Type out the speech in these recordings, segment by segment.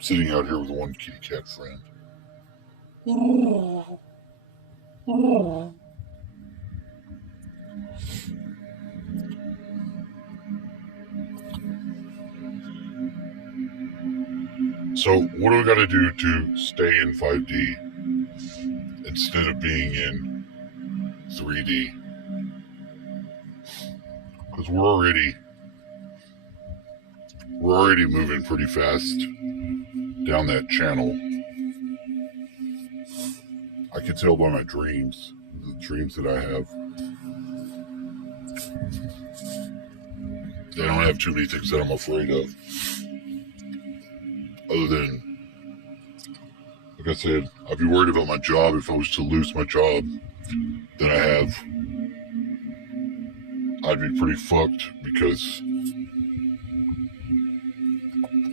sitting out here with one kitty cat friend. So, what do we got to do to stay in 5D instead of being in 3D? Because we're already moving pretty fast down that channel. I can tell by my dreams, the dreams that I have. They don't have too many things that I'm afraid of. Other than, like I said, I'd be worried about my job. If I was to lose my job that I have, I'd be pretty fucked because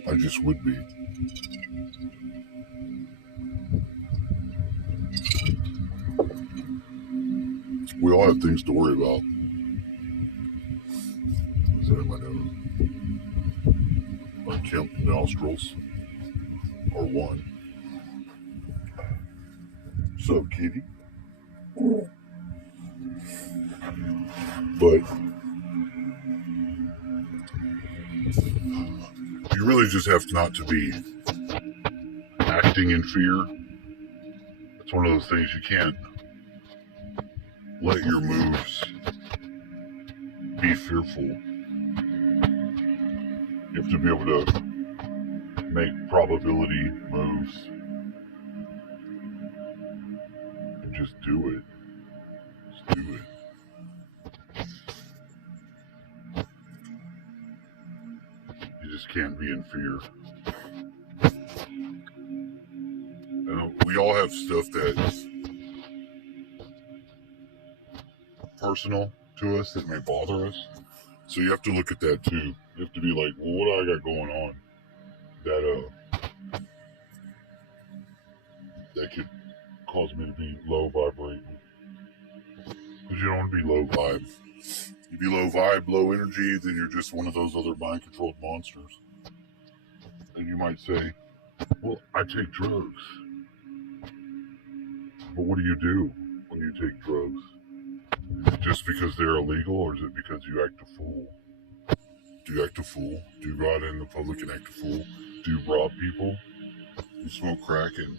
I just would be. We all have things to worry about. Is that in my nose? Unkempt nostrils are one. So, kitty. But you really just have not to be acting in fear. It's one of those things you can't let your moves be fearful. You have to be able to make probability moves and just do it. Just do it. You just can't be in fear. And we all have stuff that's personal to us that may bother us. So you have to look at that too. You have to be like, well, what do I got going on that could cause me to be low vibrating? Because you don't want to be low vibe. You be low vibe, low energy, then you're just one of those other mind-controlled monsters. And you might say, well, I take drugs. But what do you do when you take drugs? Is it just because they're illegal, or is it because you act a fool? Do you act a fool? Do you go out in the public and act a fool? Do you rob people? Do you smoke crack and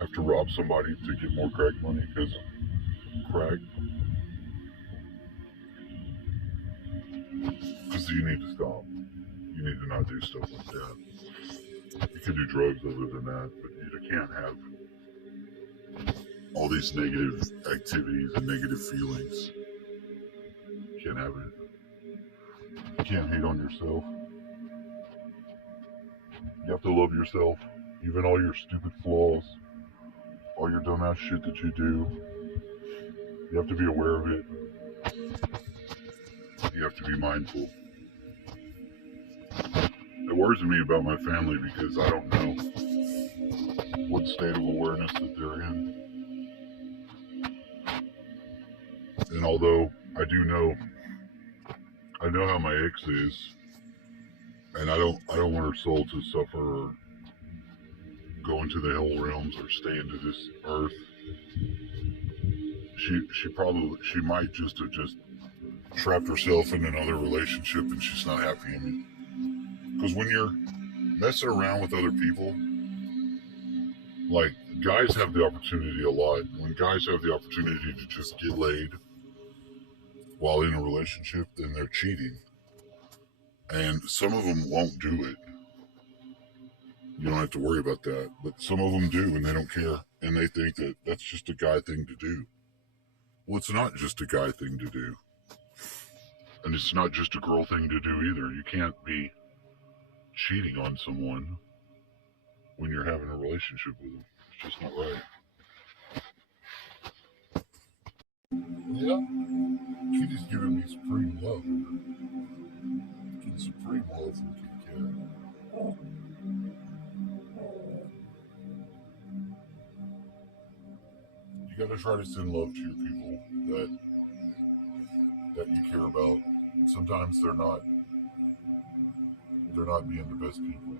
have to rob somebody to get more crack money because of crack? Because you need to stop. You need to not do stuff like that. You can do drugs other than that, but you can't have all these negative activities and negative feelings. You can't have it. You can't hate on yourself. You have to love yourself, even all your stupid flaws, all your dumbass shit that you do. You have to be aware of it. You have to be mindful. It worries me about my family because I don't know what state of awareness that they're in. And although I do know, I know how my ex is, and I don't want her soul to suffer or go into the hell realms or stay into this earth. She might just have trapped herself in another relationship and she's not happy in it. Because when you're messing around with other people, like, guys have the opportunity a lot. When guys have the opportunity to just get laid while in a relationship, then they're cheating. And some of them won't do it. You don't have to worry about that. But some of them do, and they don't care. And they think that that's just a guy thing to do. Well, it's not just a guy thing to do. And it's not just a girl thing to do either. You can't be cheating on someone when you're having a relationship with them. It's just not right. Yeah. Kitty's giving me supreme love. Getting supreme love from Kitty Cat. You gotta try to send love to your people that you care about. And sometimes they're not being the best people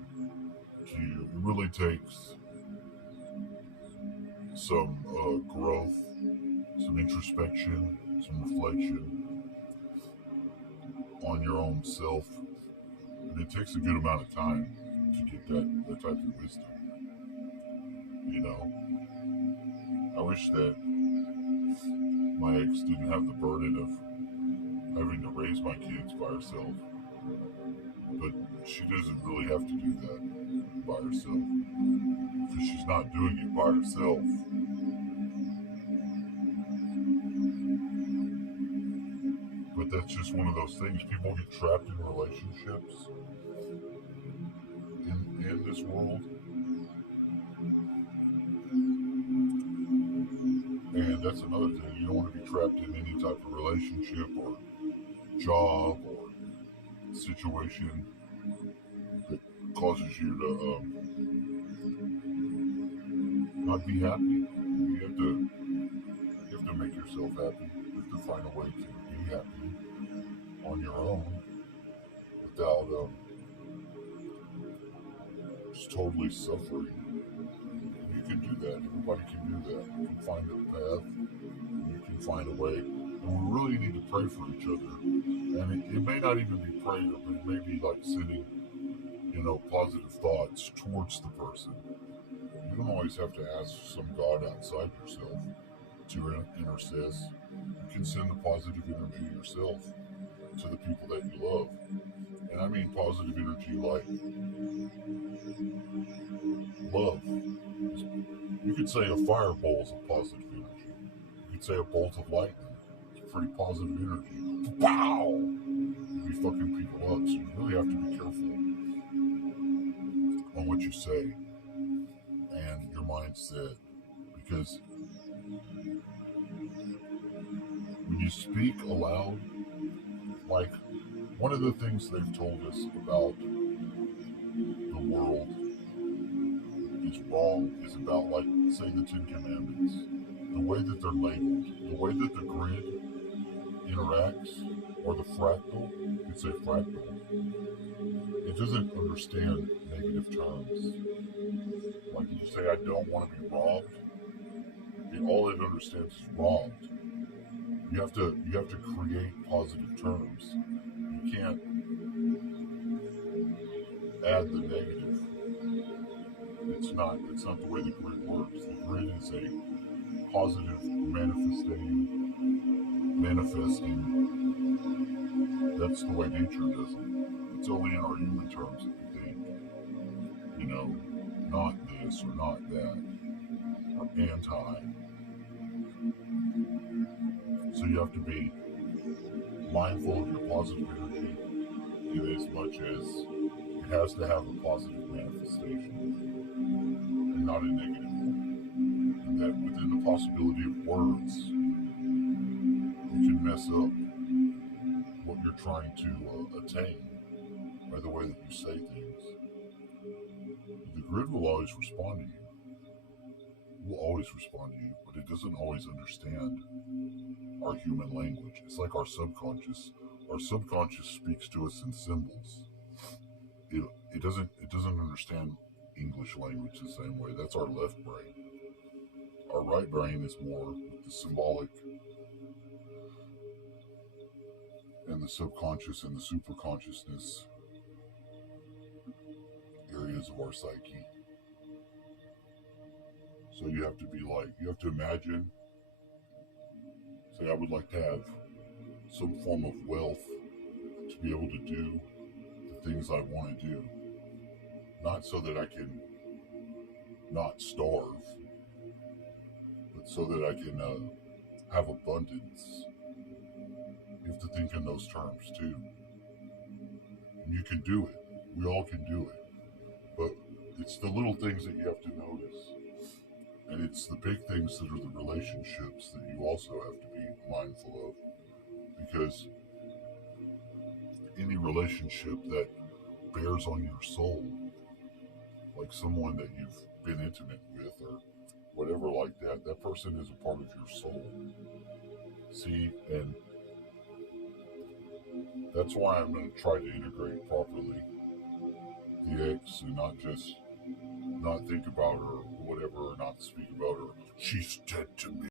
to you. really takes some growth, some introspection, some reflection on your own self, and it takes a good amount of time to get that type of wisdom. You know, I wish that my ex didn't have the burden of having to raise my kids by herself, but she doesn't really have to do that by herself because she's not doing it by herself. But that's just one of those things. People get trapped in relationships in this world, and that's another thing. You don't want to be trapped in any type of relationship or job or situation that causes you to not be happy. You have to make yourself happy. You have to find a way to be happy on your own without just totally suffering. And you can do that. Everybody can do that. You can find a path. And you can find a way. And we really need to pray for each other. And it may not even be prayer, but it may be like sending, positive thoughts towards the person. You don't always have to ask some God outside yourself to intercess. You can send the positive energy yourself to the people that you love. And I mean positive energy like love. You could say a fireball is a positive energy. You could say a bolt of lightning. It's pretty positive energy. Pow! You'd be fucking people up. So you really have to be careful on what you say and your mindset. Because when you speak aloud, like one of the things they've told us about the world is wrong is about, like, say, the Ten Commandments. The way that they're labeled, the way that the grid interacts, or the fractal, you could say fractal, it doesn't understand negative terms. Like you say, I don't want to be robbed. All it understands is robbed. You have to create positive terms. You can't add the negative. It's not the way the grid works. The grid is a positive manifesting. That's the way nature does it. It's only in our human terms that we think, not this or not that, or anti. So you have to be mindful of your positive energy in as much as it has to have a positive manifestation and not a negative one. And that within the possibility of words, you can mess up what you're trying to attain by the way that you say things. The grid will always respond to you. It will always respond to you, but it doesn't always understand our human language. It's like our subconscious. Our subconscious speaks to us in symbols. It doesn't understand English language the same way. That's our left brain. Our right brain is more with the symbolic and the subconscious and the superconsciousness areas of our psyche. So you have to imagine, say, I would like to have some form of wealth to be able to do the things I want to do. Not so that I can not starve, but so that I can have abundance. You have to think in those terms too. And you can do it. We all can do it. But it's the little things that you have to notice. And it's the big things that are the relationships that you also have to be mindful of. Because any relationship that bears on your soul, like someone that you've been intimate with or whatever like that, that person is a part of your soul. See, and that's why I'm going to try to integrate properly the ex and not just not think about her or whatever, or not speak about her. She's dead to me.